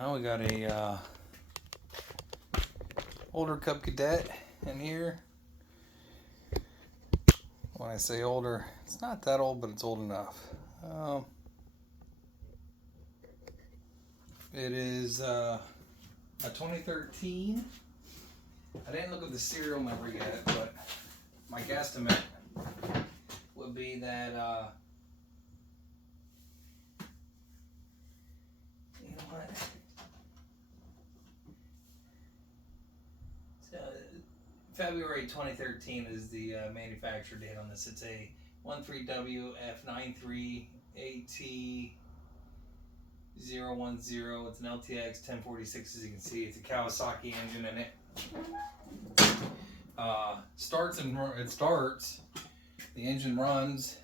Now we got a older Cub Cadet in here. When I say older, it's not that old, but it's old enough. It is a 2013. I didn't look at the serial number yet, but my guesstimate would be that you know what? So, February 2013 is the manufacturer date on this. It's a 13WF93AT010. It's an LTX 1046, as you can see. It's a Kawasaki engine in it. The engine runs.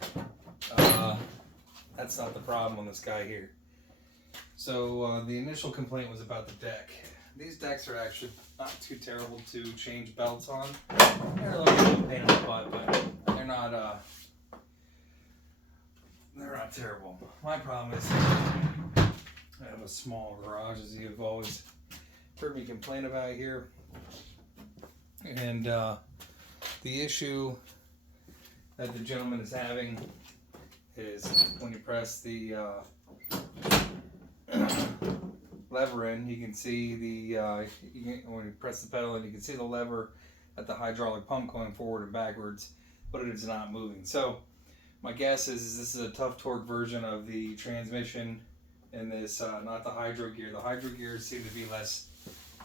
That's not the problem on this guy here. So the initial complaint was about the deck. These decks are actually not too terrible to change belts on. They're a little bit of a pain in the butt, but they're not terrible. My problem is I have a small garage, as you've always heard me complain about here. And the issue that the gentleman is having is when you press the lever in, you can see when you press the pedal in, you can see the lever at the hydraulic pump going forward and backwards, but it is not moving. So my guess is this is a tough torque version of the transmission in this, not the hydro gear. The hydro gears seem to be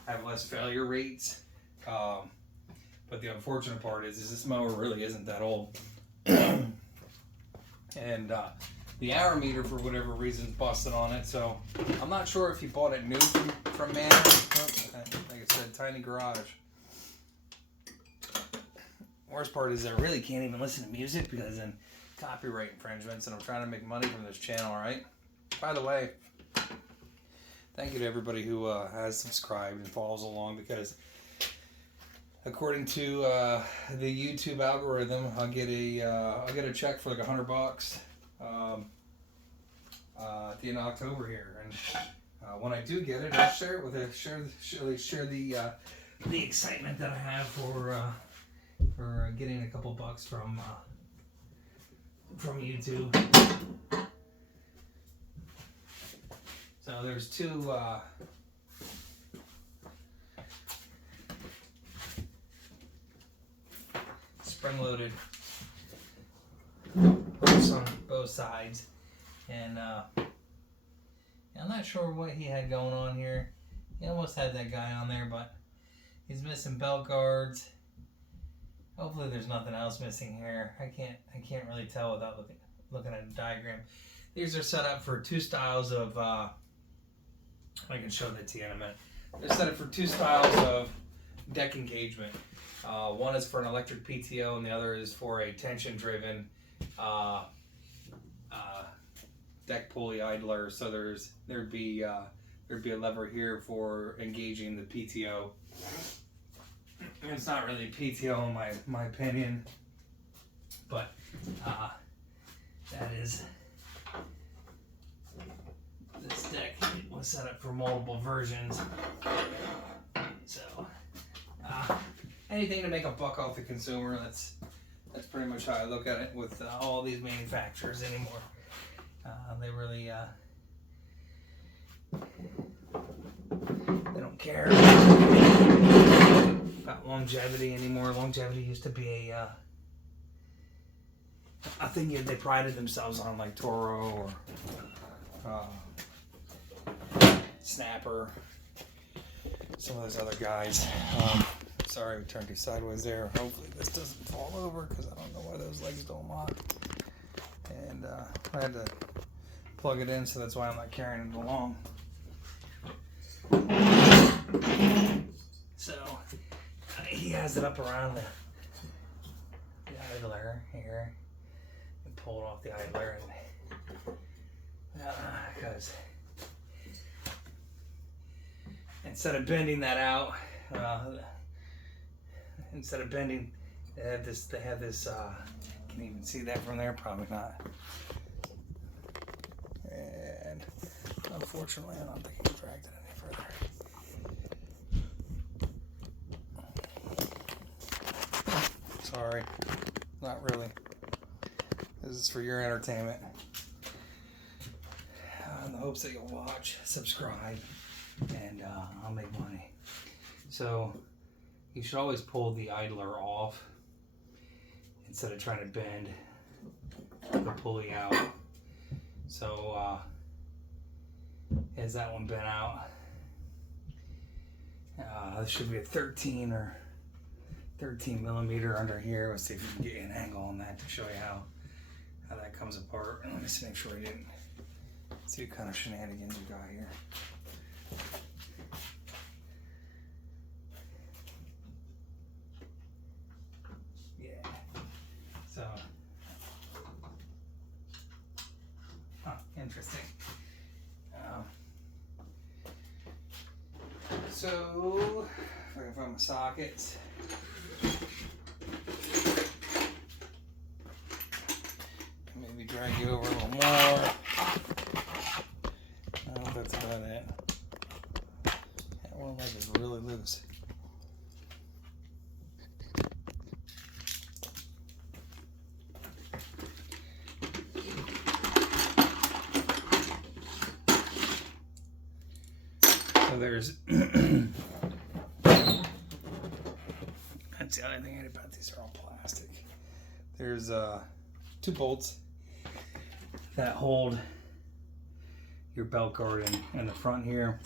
have less failure rates. But the unfortunate part is this mower really isn't that old. And the hour meter, for whatever reason, is busted on it. So I'm not sure if he bought it new from Man. Like I said, tiny garage. Worst part is I really can't even listen to music because then copyright infringements, and I'm trying to make money from this channel, right? By the way, thank you to everybody who has subscribed and follows along, because according to the YouTube algorithm, I'll get a check for like $100 at the end of October here, and when I do get it, I'll share it with share the excitement that I have for getting a couple bucks from YouTube. So there's two spring-loaded hooks on both sides, and I'm not sure what he had going on here. He almost had that guy on there, but he's missing belt guards. Hopefully there's nothing else missing here. I can't really tell without looking at a diagram. These are set up for two styles of I can show that to you in a minute. They're set up for two styles of deck engagement. One is for an electric PTO, and the other is for a tension-driven deck pulley idler. So there'd be a lever here for engaging the PTO. And it's not really PTO in my opinion, but that is. This deck was set up for multiple versions, so anything to make a buck off the consumer. That's pretty much how I look at it with all these manufacturers anymore. They really they don't care about longevity anymore. Longevity used to be a thing they prided themselves on, like Toro or Snapper, some of those other guys. Sorry, we turned you sideways there. Hopefully this doesn't fall over, because I don't know why those legs don't lock. And I had to plug it in, so that's why I'm not carrying it along. So he has it up around the idler here, and pull it off the idler, and because instead of bending that out, they have this. Can you even see that from there? Probably not. And unfortunately, I don't think I can drag that any Sorry, not really. This is for your entertainment. In the hopes that you'll watch, subscribe, and I'll make money. So you should always pull the idler off instead of trying to bend the pulley out. So as that one bent out, this should be a 13 or 13 millimeter under here. Let's see if we can get an angle on that to show you how that comes apart. Let me just make sure we didn't see what kind of shenanigans we got here. Yeah. So, interesting. So, if I can find my sockets. Maybe drag you over a little more. That's about it. That one leg is really loose. So there's that's the other thing I hate about these, are all plastic. There's 2 bolts that hold your belt guard in the front here.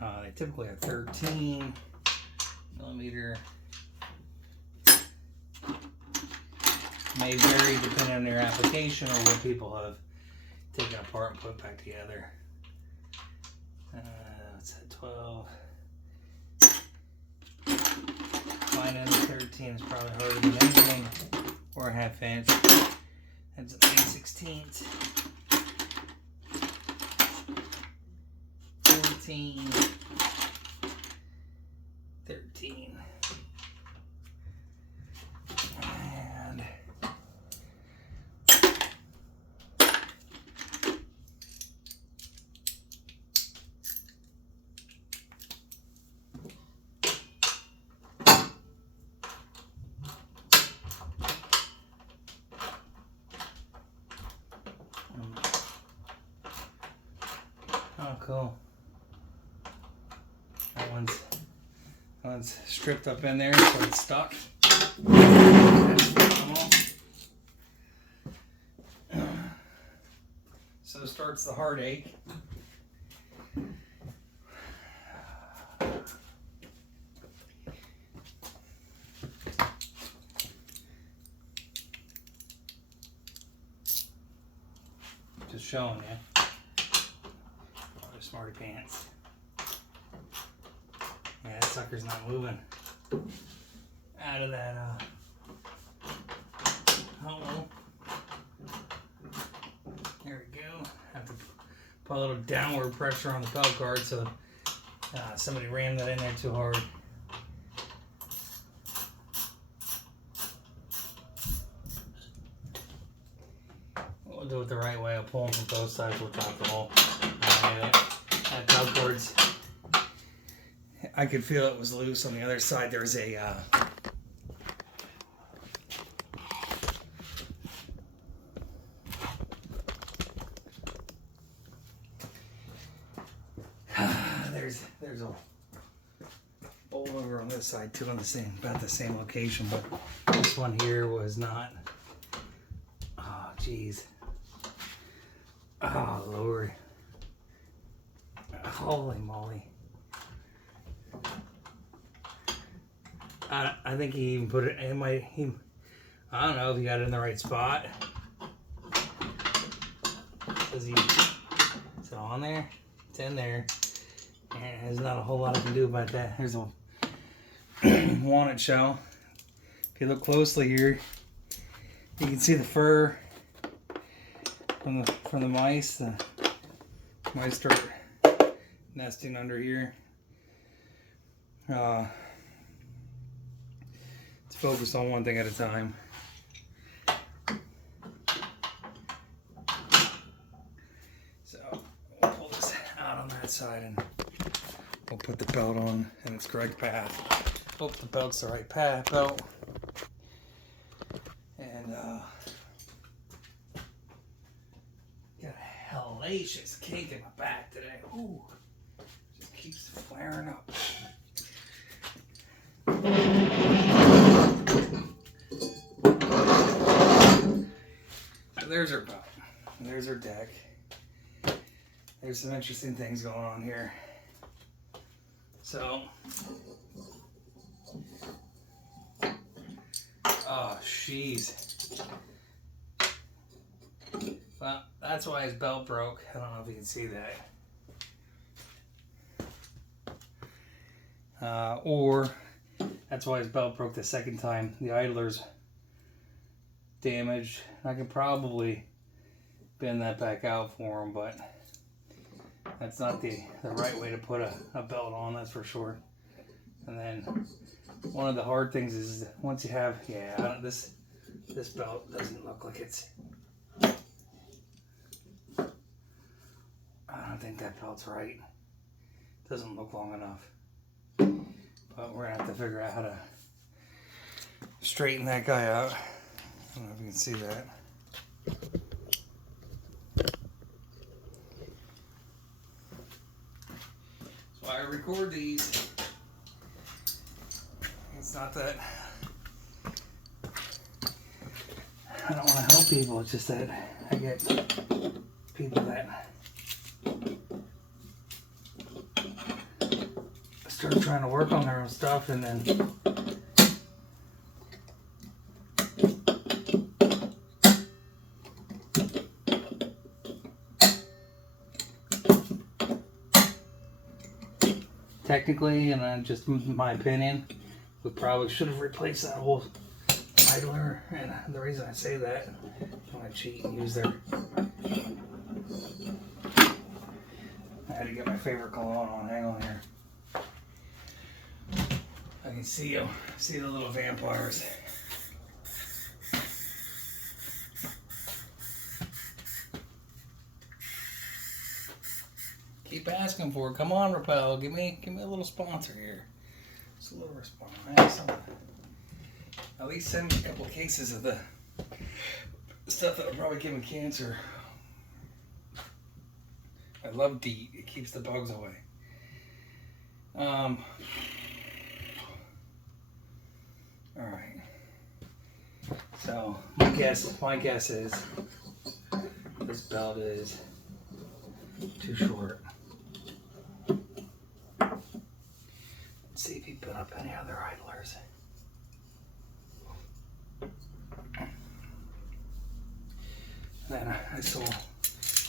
They typically have 13 millimeter. May vary depending on your application or what people have taken apart and put back together. What's that, 12? Mine under 13 is probably harder than anything, or a 1/2 inch. That's 8/16. 14, 13, and oh, cool. That one's stripped up in there, so it's stuck. So starts the heartache. Just showing you. Oh, smarty pants. Yeah, that sucker's not moving out of that hole. There we go. Have to put a little downward pressure on the belt guard so somebody rammed that in there too hard. We'll do it the right way. I'll pull them from both sides. We'll top the hole. That belt guard's, I could feel it was loose. On the other side, there's a there's a bolt over on this side too, on about the same location, but this one here was not. Oh, jeez. Oh, Lord. Holy moly. I think he even put it in my. I don't know if he got it in the right spot. Is it on there? It's in there. And there's not a whole lot I can do about that. Here's a walnut shell. If you look closely here, you can see the fur from the mice. The mice start nesting under here. Let's focus on one thing at a time. So we'll pull this out on that. side and we'll put the belt on in its correct path. Hope the belt's the right belt. And got a hellacious kink in my back today. Ooh, just keeps flaring up. So there's our belt. There's our deck. There's some interesting things going on here. So, oh, jeez. Well, that's why his belt broke. I don't know if you can see that. Or that's why his belt broke the second time. The idler's damaged. I could probably bend that back out for him, but that's not the right way to put a belt on, that's for sure. And then one of the hard things is once you have, this belt doesn't look like it's, I don't think that belt's right. It doesn't look long enough. But we're gonna have to figure out how to straighten that guy out. I don't know if you can see that. So I record these. It's not that I don't want to help people, it's just that I get people that start trying to work on their own stuff and then technically, and just my opinion, we probably should have replaced that whole idler. And the reason I say that, I don't want to cheat and use their, I had to get my favorite cologne on. Hang on here. I can see you. See the little vampires. Keep asking for it. Come on, Rappel. Give me a little sponsor here. Just a little response. At least send me a couple of cases of the stuff that will probably give me cancer. I love DEET. It keeps the bugs away. All right. So my guess is this belt is too short. Let's see if he put up any other idlers. Then I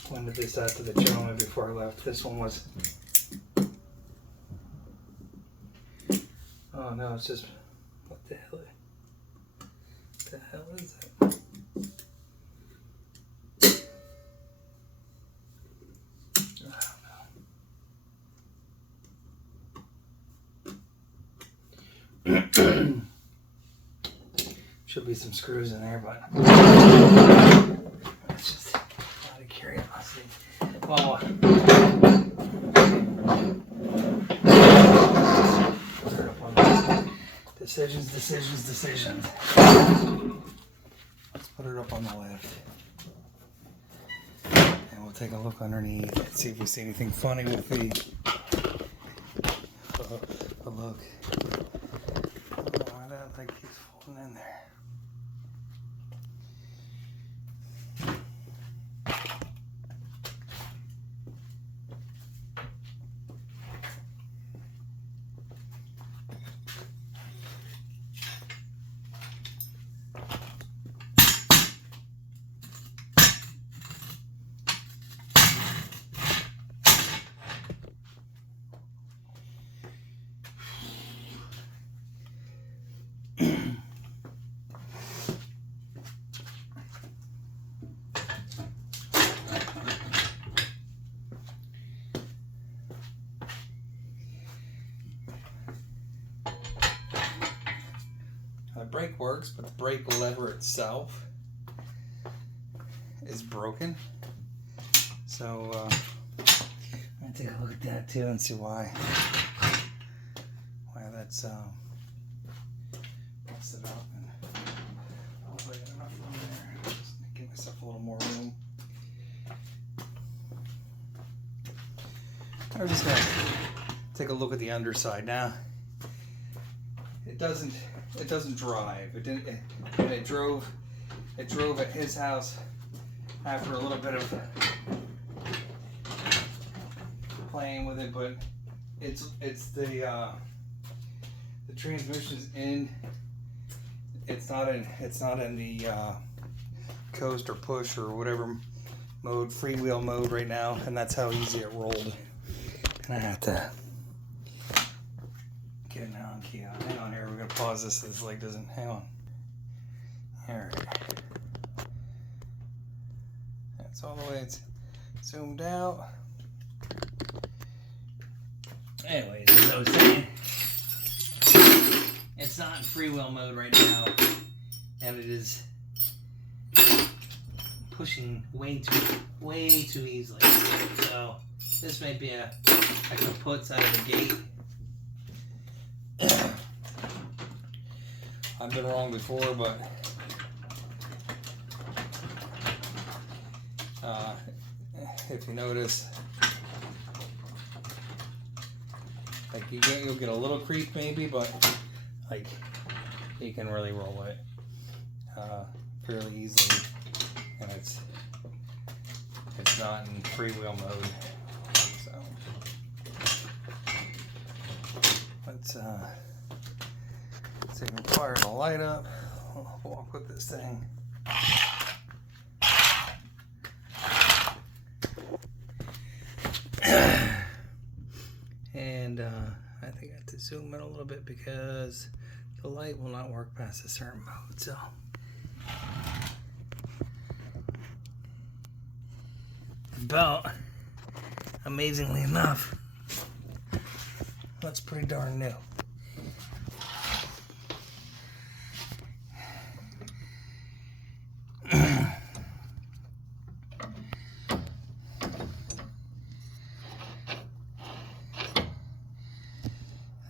pointed this out to the gentleman before I left. This one was, oh no, it's just, what the hell is that? Should be some screws in there, but it's just out of curiosity. Well, decisions. Let's put it up on the left. And we'll take a look underneath and see if we see anything funny with the look. Oh, that like keeps falling in there. The brake works, but the brake lever itself is broken. So I'm take a look at that too and see why that's busted up. And hopefully I got enough room there. Just give myself a little more room. I'm just gonna take a look at the underside now. It doesn't drive. It didn't. It drove at his house after a little bit of playing with it, but it's the transmission's in. It's not in the coast or push or whatever mode, freewheel mode right now, and that's how easy it rolled. And I have to get an Allen key out. Hang on here. We're gonna pause this so this leg doesn't. Hang on. All right. That's all the way it's zoomed out. Anyways, as I was saying, it's not in freewheel mode right now, and it is pushing way too easily. So this may be a kaput out of the gate. I've been wrong before, but if you notice, like you'll get a little creep maybe, but like you can really roll it fairly easily, and it's not in freewheel mode. So let's see if we can fire the light up. I'll walk with this thing. And I think I have to zoom in a little bit because the light will not work past a certain mode. So the belt, amazingly enough, looks pretty darn new.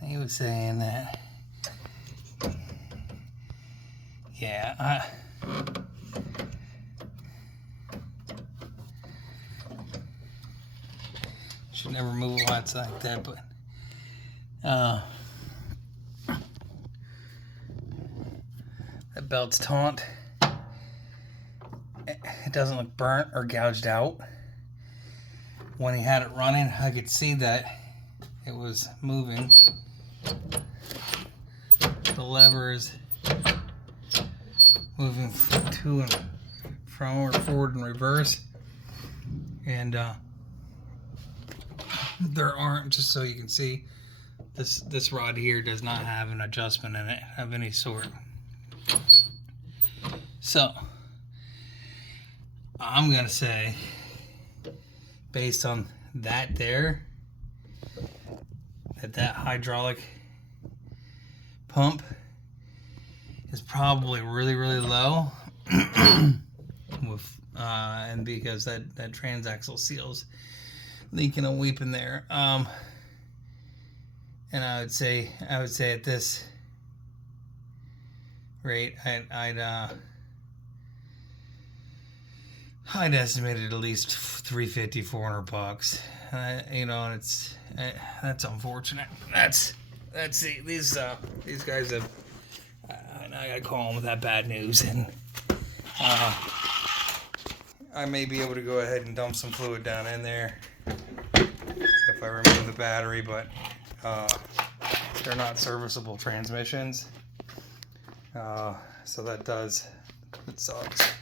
He was saying that, yeah, should never move lots like that, but that belt's taut. It doesn't look burnt or gouged out. When he had it running, I could see that it was moving. The lever is moving to and from or forward and reverse, and there aren't, just so you can see, this rod here does not have an adjustment in it of any sort. So I'm gonna say, based on that there, that hydraulic pump is probably really low with and because that transaxle seal's leaking and weeping there, and I would say at this rate I'd estimate it at least $350-400. You know, and it's that's unfortunate. That's these guys have. I gotta call them with that bad news, and I may be able to go ahead and dump some fluid down in there if I remove the battery, but they're not serviceable transmissions, so it sucks.